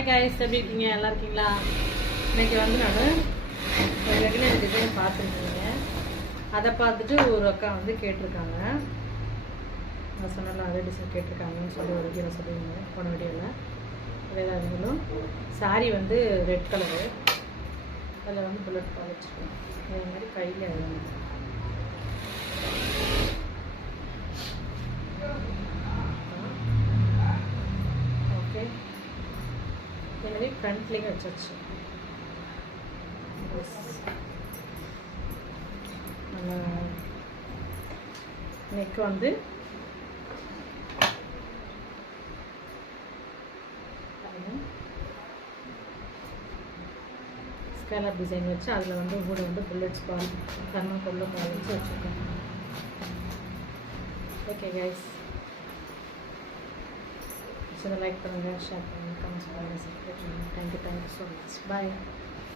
Hi guys, எப்படி இருக்கீங்க? நல்லா இருக்கீங்களா? இன்றைக்கி வந்து நான் ஒரு ரெகுலர் டிசைன் பார்த்துருக்கீங்க. அதை பார்த்துட்டு ஒரு அக்கா வந்து கேட்டிருக்காங்க. நான் சொன்னால அதே டிசைன் கேட்டிருக்காங்கன்னு சொல்லி ஒரு வீடியோவில் சொல்லியிருந்தேன் போன வீடியோவில். வேறு இருந்தாலும் சாரீ வந்து ரெட் கலரு, அதில் வந்து புல்லட் பால் வச்சுருக்கேன். அதே மாதிரி கையில் எழுதணும். ஓகே, எனவே ஃப்ரண்ட்லேயே வச்சாச்சு. நம்ம நெக் வந்து ஸ்கேலப் டிசைன் வச்சு அதில் வந்து கூட வந்து புல்லட்ஸ் பால் தர்மாக்கோல்ல பால் வச்சு வச்சுருக்கேன். ஓகே கைஸ், லைக் பண்ணுங்கள், ஷேர் பண்ணுங்கள், கமெண்ட்ஸ் பண்ணுங்கள், சப்ஸ்கிரைப் பண்ணுங்கள். Thank you so much. பாய்.